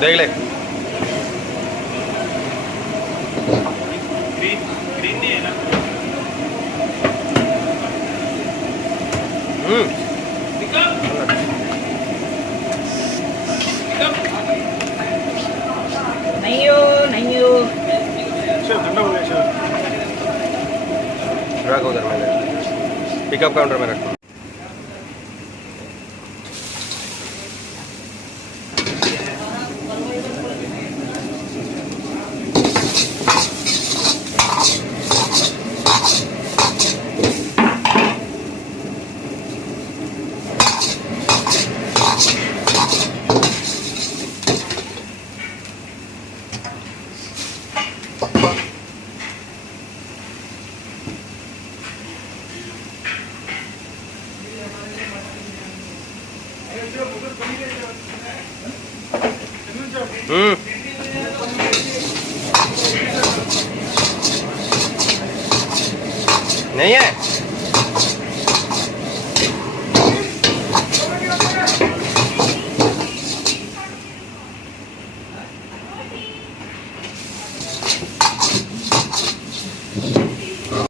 देख ले। ग्रीन नहीं है ना? नहीं हो ठंडा हो गया। रख उधर, मैंने पिकअप काउंटर में रखा। नहीं है।